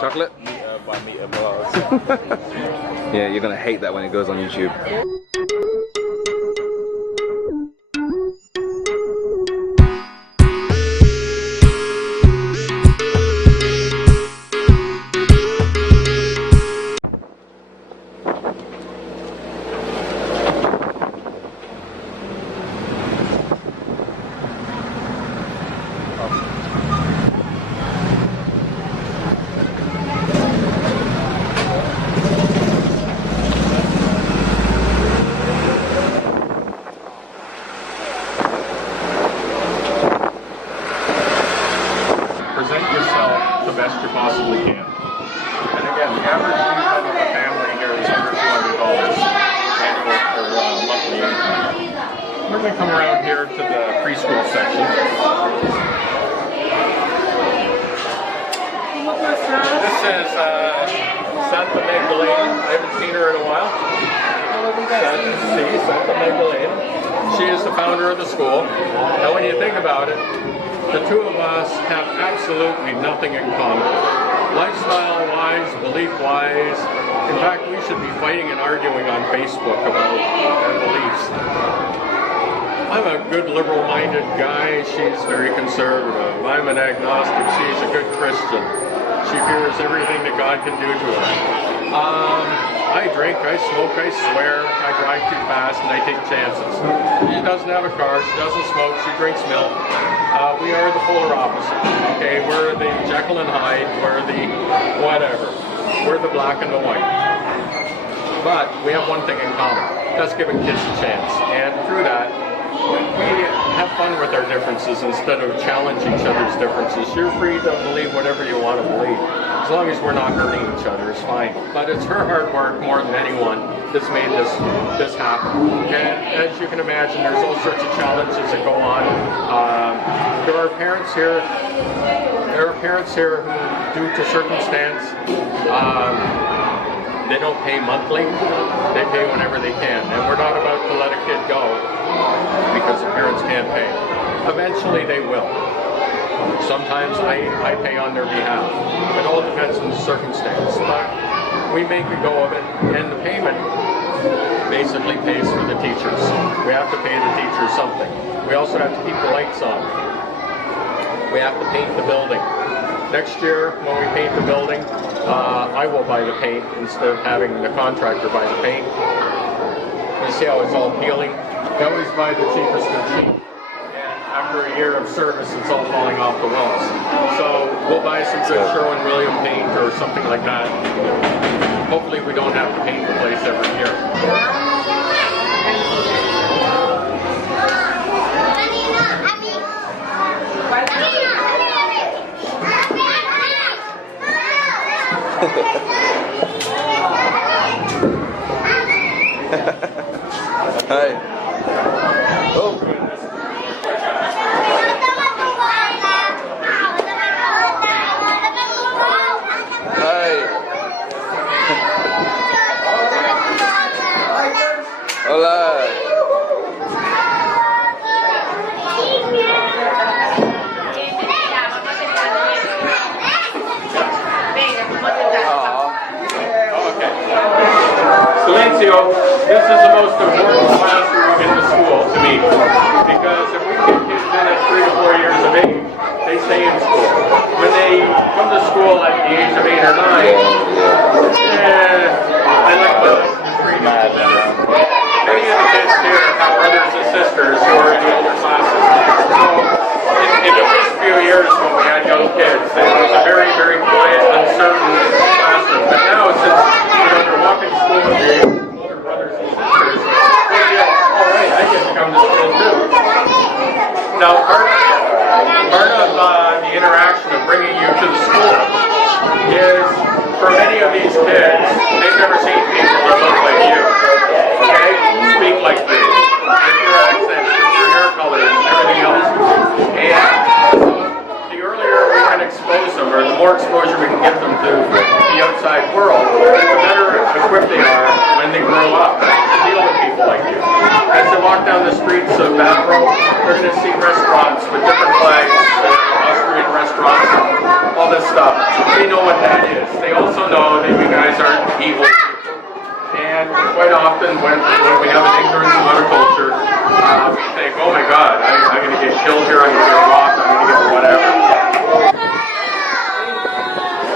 Chocolate? Yeah, you're gonna hate that when it goes on YouTube. Present yourself the best you possibly can. And again, the average income of a family here is under $200 annual or monthly income. We're going to come around here to the preschool section. This is Santa Magdalena. I haven't seen her in a while. Santa Magdalena. She is the founder of the school. And when you think about it, the two of us have absolutely nothing in common. Lifestyle-wise, belief-wise. In fact, we should be fighting and arguing on Facebook about our beliefs. I'm a good liberal-minded guy. She's very conservative. I'm an agnostic. She's a good Christian. She fears everything that God can do to her. I drink, I smoke, I swear, I drive too fast, and I take chances. She doesn't have a car, she doesn't smoke, she drinks milk. We are the polar opposite. Okay, we're the Jekyll and Hyde, we're the whatever. We're the black and the white. But we have one thing in common. That's giving kids a chance. And through that, we have fun with our differences instead of challenge each other's differences. You're free to believe whatever you want to believe. As long as we're not hurting each other, it's fine. But it's her hard work more than anyone that's made this happen. And as you can imagine, there's all sorts of challenges that go on. There are parents here. Who, due to circumstance, they don't pay monthly. They pay whenever they can. And we're not about to let a kid go because the parents can't pay. Eventually they will. Sometimes I pay on their behalf. It all depends on the circumstance. But we make a go of it, and the payment basically pays for the teachers. We have to pay the teachers something. We also have to keep the lights on. We have to paint the building. Next year, when we paint the building, I will buy the paint instead of having the contractor buy the paint. You see how it's all peeling? They always buy the cheapest of cheap. And after a year of service, it's all falling off the walls. So we'll buy some good Sherwin-Williams paint or something like that. Hopefully we don't have to paint the place every year. Hi. Oh. Hi. Hola. Silencio, this is the most important classroom in the school to me, because if we get kids in at 3 to 4 years of age, they stay in school. When they come to school at the age of 8 or 9, I like my lessons reading better. Many of the kids here have brothers and sisters who are in the older classes. So in the first few years when we had young kids, it was a very, very quiet, uncertain classroom. But now, since they're walking to school with their older brothers and sisters, they feel, all right, I get to come to school too. Now, part of the interaction of bringing you to the school is, for many of these kids, they've never seen people that look like you. Okay? Speak like you. With your accent, with your hair colors, and everything else. And the earlier we can expose them, or the more exposure we can give them to the outside world, the better equipped they are when they grow up to deal with people like you. As I've walk down the streets of Avro, you're going to see restaurants with different flags, Austrian restaurants, all this stuff. They know what that is. They also know that you guys aren't evil people. And quite often when we have an ignorance of our culture, we think, oh my God, I'm going to get killed here, I'm going to get robbed, I'm going to get whatever.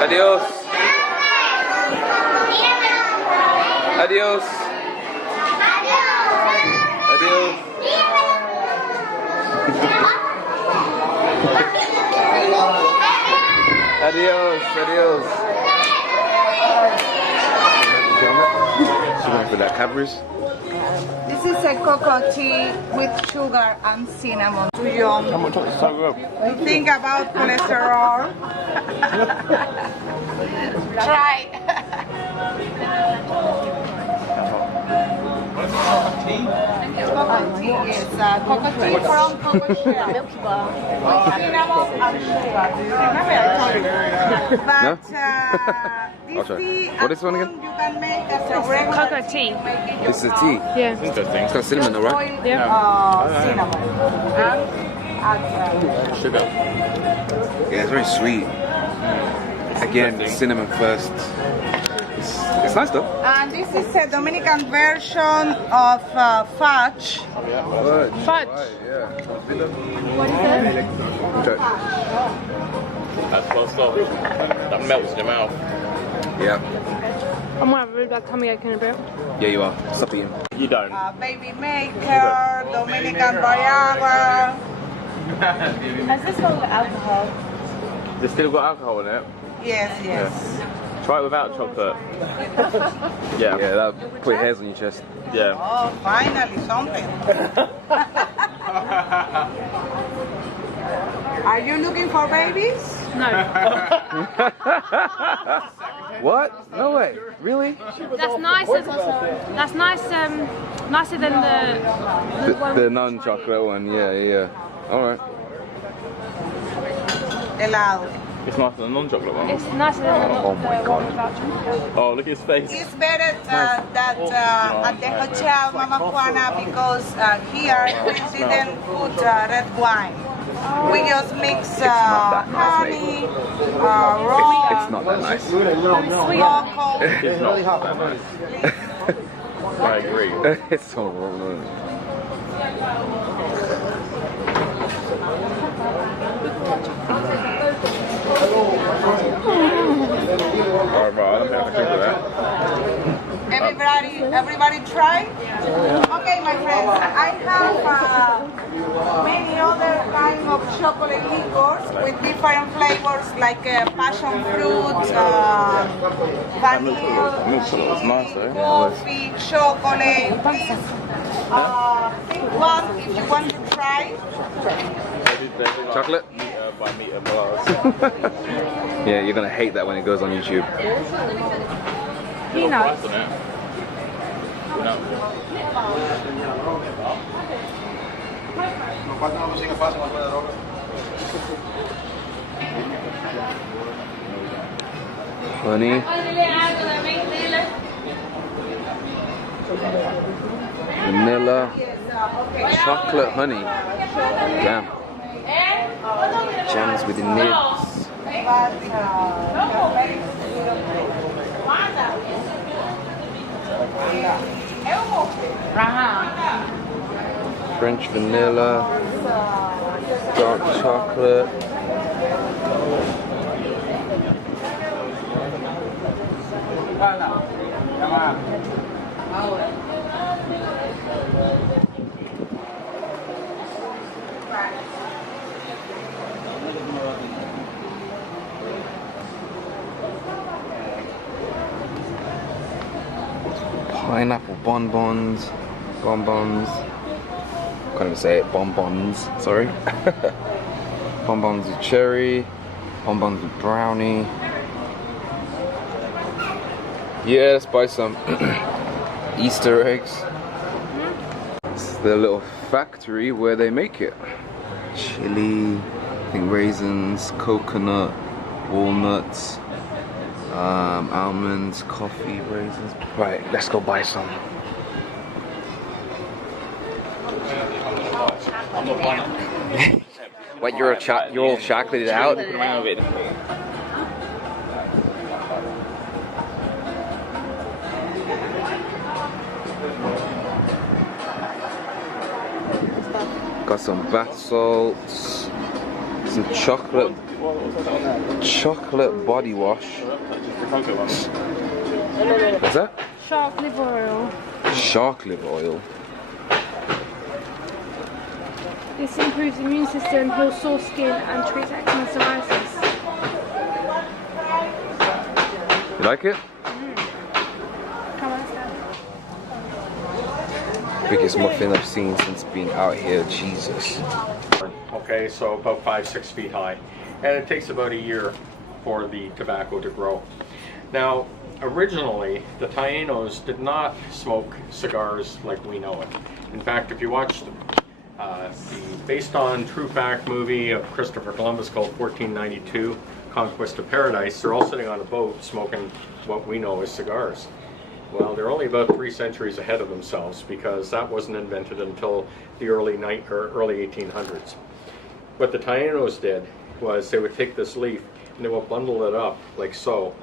Adios. Adios. Adios. Adios. Adios. She went for that Cadbury's. This is a cocoa tea with sugar and cinnamon. Too young. How much is so good? You think about cholesterol? Try. Cocoa tea, yes. Cocoa tea from cocoa shell. Milky bar. With cinnamon and sugar. Do you remember I told you? But this tea, what is this one again? You can make as a regular Cocoa tea. This is a tea. Yeah. Interesting. It's got cinnamon, though, right? Yeah. Cinnamon. And Sugar. Yeah, it's very sweet. Again, cinnamon first. It's nice though. And this is a Dominican version of fudge. Fudge. Yeah. That's close up. That melts in your mouth. Yeah. I'm gonna have a really bad tummy ache in a bit. Yeah, you are. Stop eating. You don't. Baby maker, Dominican Viagra. Has this one got alcohol? There's still got alcohol in it. Yes, yes. Try it without chocolate. Yeah. Yeah, that'll put hairs on your chest. Yeah. Oh, finally something. Are you looking for babies? No. What? No way. Really? That's nice. That's nice. Nicer than the one. The non-chocolate one. Yeah. All right. Helado. It's nicer than the non-chocolate one. It's nicer than the Oh my one God. without chocolate. Oh, look at his face. It's better that at the hotel, Mama Juana, because here we didn't put red wine. We just mix honey, raw, It's not that nice. cocoa. It's not that nice. I agree. It's so wrong. Alright, right, I don't think of that. Everybody try? Okay, my friends, I have many other kinds of chocolate liquors with different flavors like passion fruit, vanilla, It's nice though. coffee, chocolate. Please pick one if you want to try. Chocolate? By meter bars. Yeah, you're gonna hate that when it goes on YouTube. Peanuts. No. Honey. Vanilla. Chocolate honey. Damn. Jams with the nibs. French vanilla. Dark chocolate. Pineapple bonbons. Can't even say it. Bonbons. Sorry. Bonbons with cherry. Bonbons with brownie. Yeah, let's buy some Easter eggs. It's the little factory where they make it. Chili, I think raisins, coconut, walnuts, almonds, coffee, raisins. Right, let's go buy some. What, you're all chocolated out? Got some bath salts, some chocolate body wash. What's that? Shark liver oil. Shark liver oil. This improves the immune system, heals sore skin, and treats eczema and psoriasis. You like it? Come on, sir. Biggest muffin I've seen since being out here, Jesus. Okay, so about 5-6 feet high. And it takes about a year for the tobacco to grow. Now, originally, the Tainos did not smoke cigars like we know it. In fact, if you watch the based on true fact movie of Christopher Columbus called 1492, Conquest of Paradise, they're all sitting on a boat smoking what we know as cigars. Well, they're only about 3 centuries ahead of themselves because that wasn't invented until the early 1800s. What the Tainos did was they would take this leaf and they would bundle it up like so,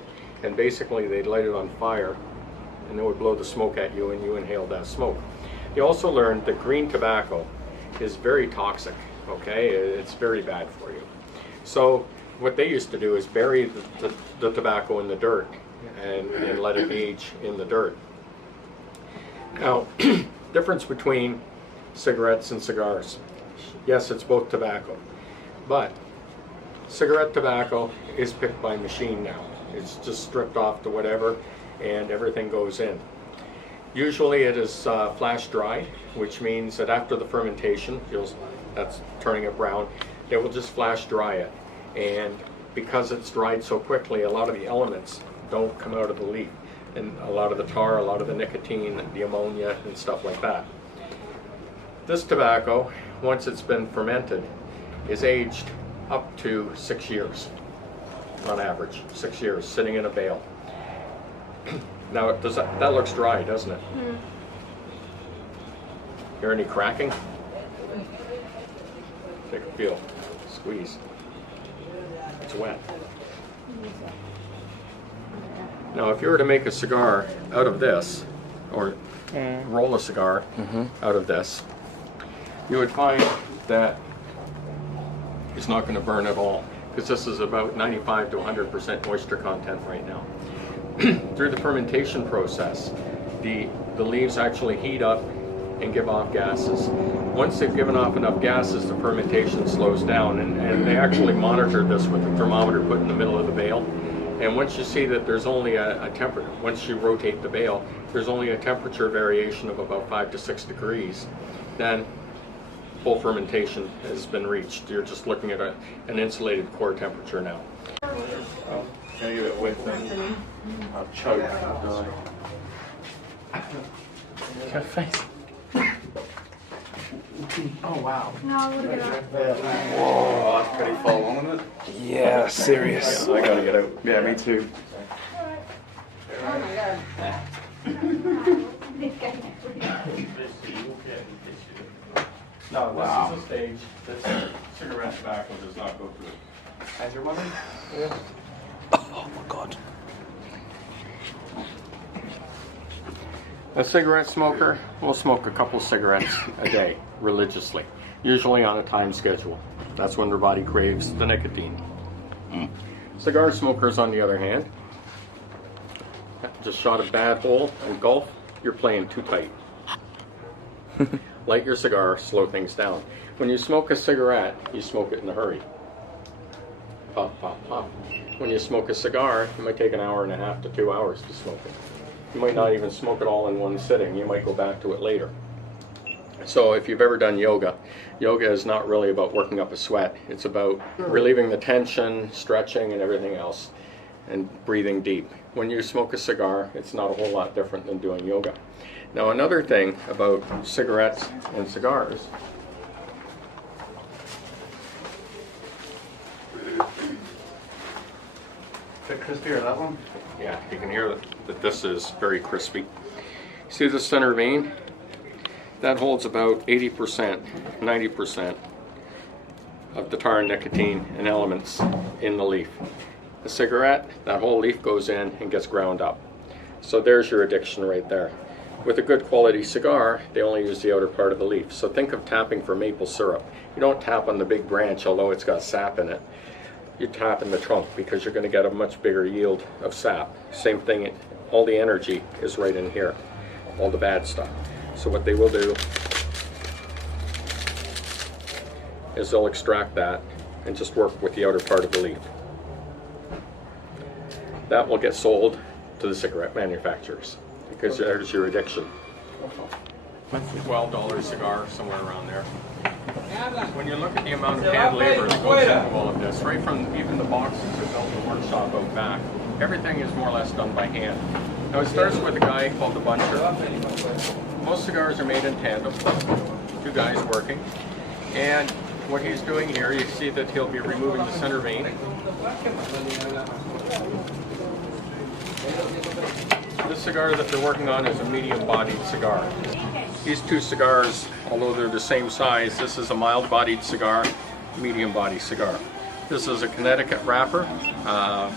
and basically they'd light it on fire and they would blow the smoke at you and you inhaled that smoke. They also learned that green tobacco is very toxic, okay? It's very bad for you. So what they used to do is bury the tobacco in the dirt and let it age in the dirt. Now, difference between cigarettes and cigars. Yes, it's both tobacco, but cigarette tobacco is picked by machine now. It's just stripped off to whatever and everything goes in. Usually it is flash dried, which means that after the fermentation, that's turning it brown, they will just flash dry it. And because it's dried so quickly, a lot of the elements don't come out of the leaf. And a lot of the tar, a lot of the nicotine, the ammonia, and stuff like that. This tobacco, once it's been fermented, is aged up to 6 years, on average. 6 years, sitting in a bale. Now, that looks dry, doesn't it? Mm. Hear any cracking? Take a feel. Squeeze. It's wet. Now, if you were to make a cigar out of this, or roll a cigar out of this, you would find that it's not going to burn at all, because this is about 95 to 100% moisture content right now. Through the fermentation process, the leaves actually heat up and give off gases. Once they've given off enough gases, the fermentation slows down, and they actually monitored this with a thermometer put in the middle of the bale. And once you see that there's only a temperature, once you rotate the bale, there's only a temperature variation of about 5 to 6 degrees, then full fermentation has been reached. You're just looking at an insulated core temperature now. Can I give it with them? I'll choke. I'll die. Your face. Oh wow. No, look at that. Whoa, that's pretty full on, isn't it? Yeah, serious. Yeah, I gotta get out. Yeah, me too. Oh my god. No, wow. This is a stage that cigarette tobacco does not go through. Has your mother? Yeah. Oh my god. A cigarette smoker will smoke a couple cigarettes a day, religiously, usually on a time schedule. That's when their body craves the nicotine. Cigar smokers, on the other hand, just shot a bad hole in golf, you're playing too tight. Light your cigar, slow things down. When you smoke a cigarette, you smoke it in a hurry. Pop, pop, pop. When you smoke a cigar, it might take an hour and a half to 2 hours to smoke it. You might not even smoke it all in one sitting. You might go back to it later. So if you've ever done yoga, yoga is not really about working up a sweat. It's about relieving the tension, stretching, and everything else, and breathing deep. When you smoke a cigar, it's not a whole lot different than doing yoga. Now, another thing about cigarettes and cigars, Is it crispier, that one? yeah, you can hear that this is very crispy. See the center vein? That holds about 80%, 90% of the tar and nicotine and elements in the leaf. A cigarette, that whole leaf goes in and gets ground up. So there's your addiction right there. With a good quality cigar, they only use the outer part of the leaf. So think of tapping for maple syrup. You don't tap on the big branch, although it's got sap in it. You tap in the trunk because you're going to get a much bigger yield of sap. Same thing, all the energy is right in here, all the bad stuff. So what they will do is they'll extract that and just work with the outer part of the leaf. That will get sold to the cigarette manufacturers because there's your addiction. $12 cigar, somewhere around there. When you look at the amount of hand labor that goes into all of this, right from even the boxes that built the workshop out back, everything is more or less done by hand. Now it starts with a guy called the buncher. Most cigars are made in tandem, two guys working, and what he's doing here, you see that he'll be removing the center vein. This cigar that they're working on is a medium-bodied cigar. These two cigars, although they're the same size, this is a mild-bodied cigar, medium-bodied cigar. This is a Connecticut wrapper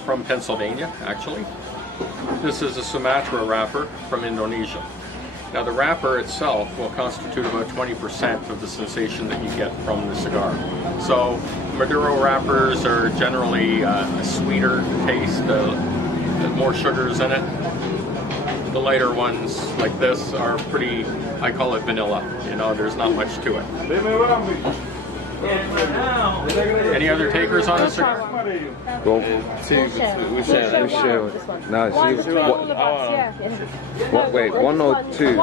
from Pennsylvania, actually. This is a Sumatra wrapper from Indonesia. Now the wrapper itself will constitute about 20% of the sensation that you get from the cigar. So Maduro wrappers are generally a sweeter taste, more sugars in it. The lighter ones like this are pretty, I call it vanilla, you know, there's not much to it. Any other takers on this cigar? Well, we share. No, what, wait, one or two?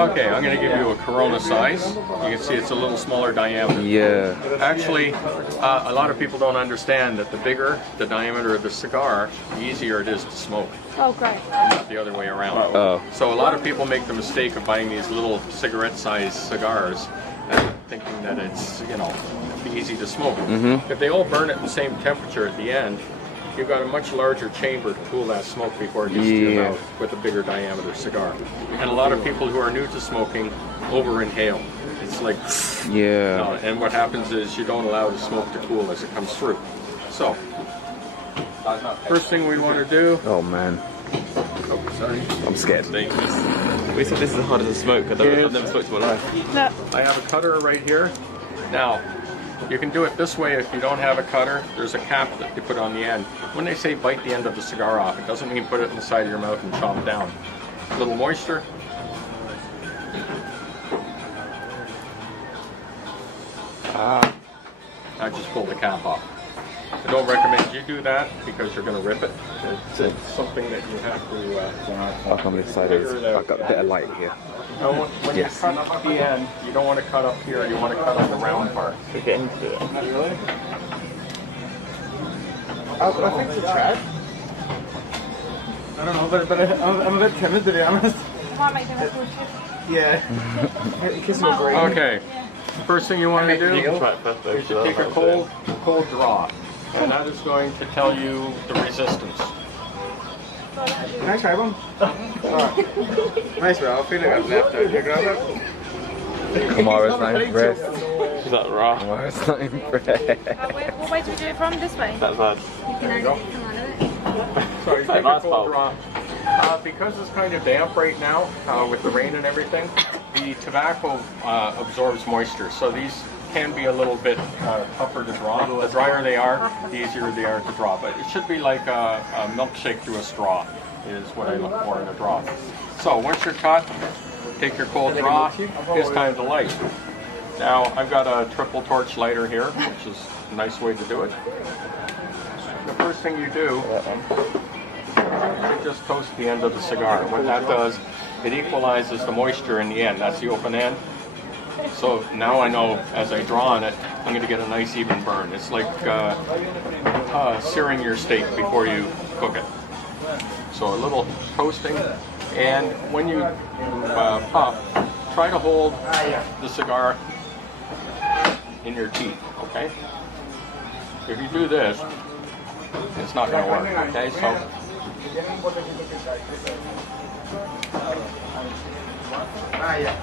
Okay, I'm going to give you a Corona size. You can see it's a little smaller diameter. Yeah. Actually, a lot of people don't understand that the bigger the diameter of the cigar, the easier it is to smoke. Oh, great. Not the other way around. Oh. So a lot of people make the mistake of buying these little cigarette-sized cigars thinking that it's, you know, easy to smoke. Mm-hmm. If they all burn at the same temperature at the end, you've got a much larger chamber to cool that smoke before it gets to your mouth with a bigger diameter cigar. And a lot of people who are new to smoking over-inhale. It's like, yeah. And what happens is you don't allow the smoke to cool as it comes through. So, first thing we want to do... Oh man. Oh, sorry. I'm scared. We said this is harder to smoke. I've never smoked in my life. No. I have a cutter right here. Now, you can do it this way if you don't have a cutter. There's a cap that you put on the end. When they say bite the end of the cigar off, it doesn't mean put it in the side of your mouth and chomp down. A little moisture. I just pulled the cap off. I don't recommend you do that because you're going to rip it. It's something that you have to... Back on this side, I've got a bit of light here. Now, when you cut up the end, you don't want to cut up here, you want to cut on the round part. Okay, into it. Really? I think so, Chad. I don't know, but I'm a bit timid to be honest. Yeah. Kiss me great. Okay. First thing you want to do is you take a cold draw, and that is going to tell you the resistance. Can I try one? Oh. Nice, bro. I feel like I've left out. Can you grab it? Kamara's not impressed. Is that raw? Kamara's not impressed. What way do we do it from? This way? That's bad. There you go. Come on, it. So you take a cold draw. Because it's kind of damp right now with the rain and everything, the tobacco absorbs moisture. So these can be a little bit tougher to draw. The drier they are, the easier they are to draw. But it should be like a milkshake through a straw is what I look for in a draw. So once you're cut, take your cold draw. It's time to light. Now I've got a triple torch lighter here, which is a nice way to do it. The first thing you do is just toast the end of the cigar. What that does, it equalizes the moisture in the end. That's the open end. So now I know as I draw on it, I'm going to get a nice even burn. It's like searing your steak before you cook it. So a little toasting, and when you puff, try to hold the cigar in your teeth, okay? If you do this, it's not going to work, okay? So Yeah.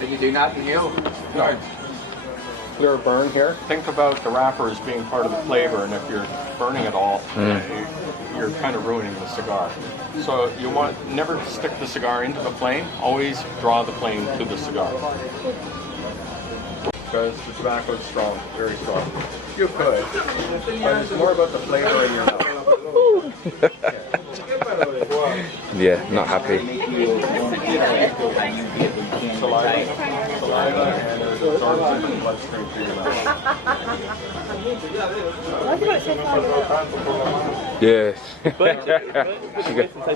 Did you do nothing new? No. Clear burn here. Think about the wrapper as being part of the flavor, and if you're burning it all, you're kind of ruining the cigar. So you want never stick the cigar into the flame. Always draw the flame to the cigar. Because the tobacco is strong, very strong. You could, but it's more about the flavor in your mouth. Yeah, not happy. Saliva, and it absorbs into the bloodstream through your mouth. Yes.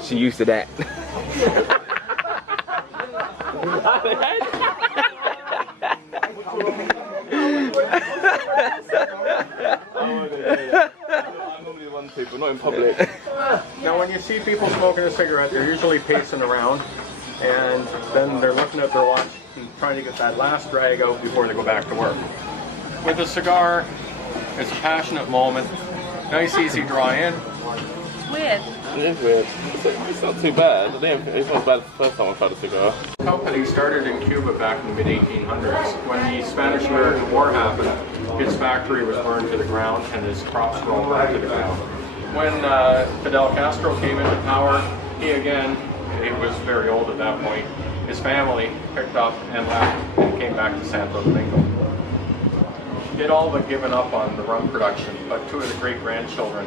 she used to that. People, not in public. Now when you see people smoking a cigarette, they're usually pacing around, and then they're looking at their watch and trying to get that last drag out before they go back to work. With a cigar, it's a passionate moment. Nice easy draw in. It's weird. It is weird. It's not too bad. I think it's not bad the first time I tried a cigar. The company started in Cuba back in the mid-1800s. When the Spanish-American War happened, his factory was burned to the ground and his crops were all burned to the ground. When Fidel Castro came into power, he was very old at that point, his family picked up and left and came back to Santo Domingo. They'd all but given up on the rum production, but two of the great-grandchildren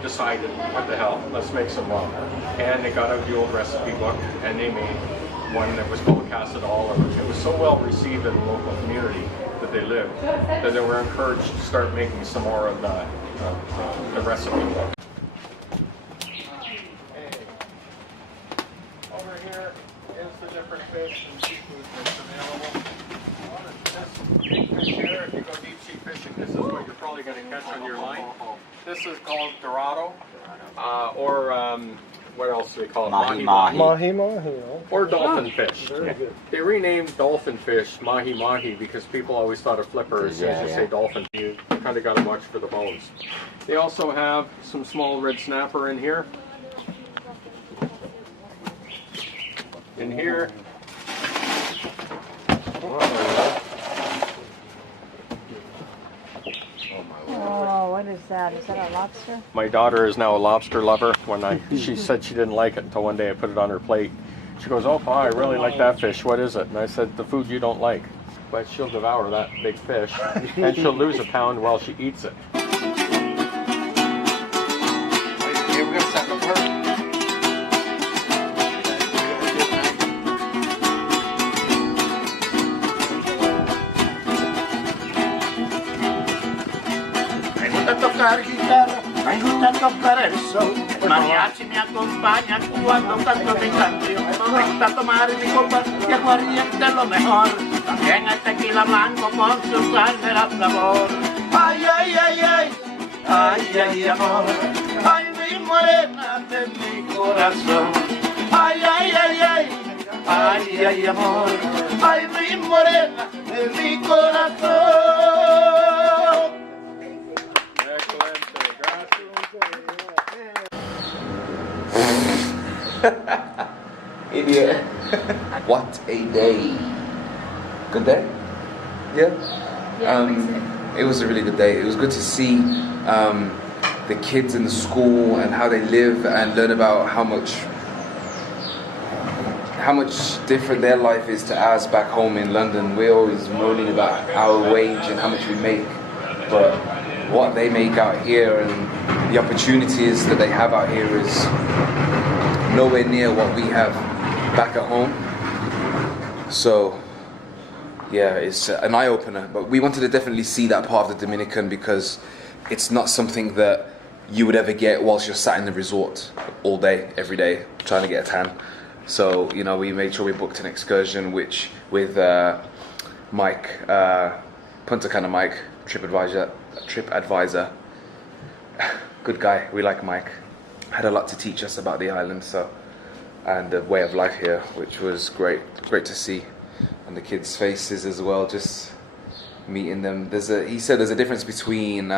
decided, what the hell, let's make some rum. And they got out the old recipe book and they made one that was called Casadol. It was so well received in the local community that they lived that they were encouraged to start making some more of the recipe book. Over here is the different fish and seafood that's available. This big fish here, if you go deep sea fishing, this is what you're probably going to catch on your line. This is called Dorado, or what else do they call it? Mahi-mahi. Mahi-mahi. Or dolphin fish. Very good. They renamed dolphin fish mahi-mahi because people always thought of flipper. As soon as you say dolphin, you kind of got to watch for the bones. They also have some small red snapper in here. In here. Oh, what is that? Is that a lobster? My daughter is now a lobster lover. She said she didn't like it until one day I put it on her plate. She goes, "Oh, Pa, I really like that fish. What is it?" And I said, "The food you don't like." But she'll devour that big fish, and she'll lose a pound while she eats it. Tocar guitarra, me gusta tocar el sol. El mariachi me acompaña cuando canto mi canción. Me gusta tomar mi copa y aguardiente lo mejor. También el tequila blanco con su sangre a sabor. Ay, ay, ay, ay, ay, ay, amor. Ay, mi morena de mi corazón. Ay, ay, ay, ay, ay, ay, amor. Ay, mi morena de mi corazón. Idiot. What a day. Good day? Yeah? It was a really good day. It was good to see the kids in the school and how they live and learn about how much different their life is to ours back home in London. We're always moaning about our wage and how much we make, but what they make out here and the opportunities that they have out here is nowhere near what we have back at home. So yeah, it's an eye-opener, but we wanted to definitely see that part of the Dominican because it's not something that you would ever get whilst you're sat in the resort all day, every day, trying to get a tan. So, you know, we made sure we booked an excursion with Mike, Punta Cana Mike, TripAdvisor. Good guy, we like Mike. Had a lot to teach us about the island, and the way of life here, which was great to see, and the kids' faces as well, just meeting them. He said there's a difference between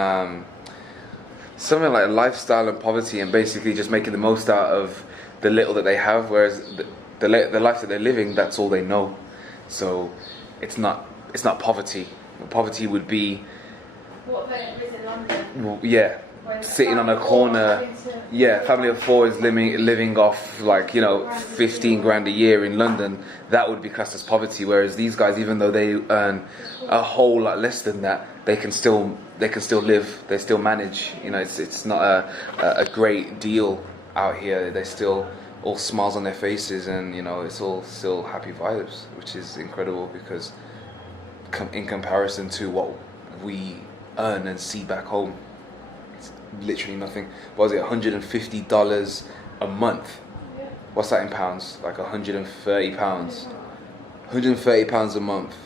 something like lifestyle and poverty, and basically just making the most out of the little that they have. Whereas the life that they're living, that's all they know. So it's not poverty. Poverty would be, What they live in London? yeah, sitting on a corner. Yeah, family of four is living off like, you know, 15 grand a year in London. That would be classed as poverty. Whereas these guys, even though they earn a whole lot less than that, they can still live. They still manage. You know, it's not a great deal out here. They still all smiles on their faces, and you know, it's all still happy vibes, which is incredible because in comparison to what we earn and see back home, it's literally nothing. What was it, $150 a month? What's that in pounds? Like £130. £130 a month.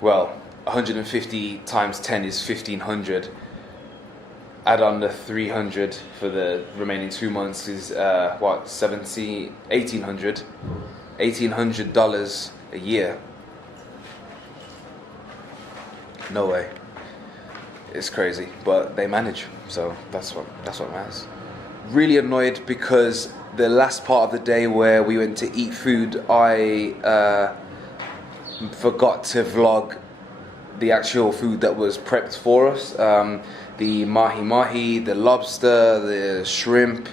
Well, 150 times 10 is 1,500. Add on the 300 for the remaining 2 months is what, $1,800 a year. No way. It's crazy, but they manage, so that's what matters. Really annoyed because the last part of the day where we went to eat food, I forgot to vlog the actual food that was prepped for us. The mahi, the lobster, the shrimp.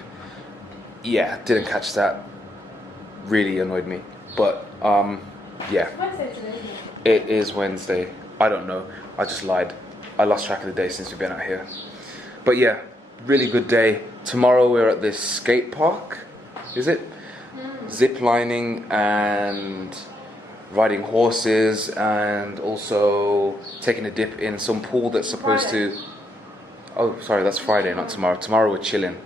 Yeah, didn't catch that. Really annoyed me. But yeah, it is Wednesday. I don't know. I just lied. I lost track of the day since we've been out here. But yeah, really good day. Tomorrow we're at this skate park. Is it? Zip lining and riding horses, and also taking a dip in some pool that's supposed to... Oh, sorry, that's Friday, not tomorrow. Tomorrow we're chilling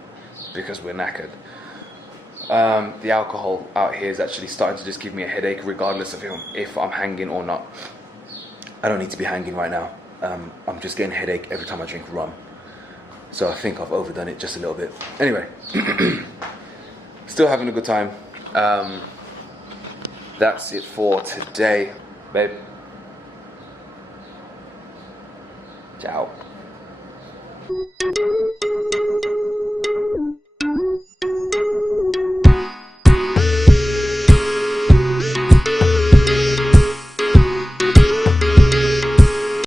because we're knackered. The alcohol out here is actually starting to just give me a headache regardless of if I'm hanging or not. I don't need to be hanging right now. I'm just getting a headache every time I drink rum. So I think I've overdone it just a little bit. Anyway, still having a good time. That's it for today, babe. Ciao.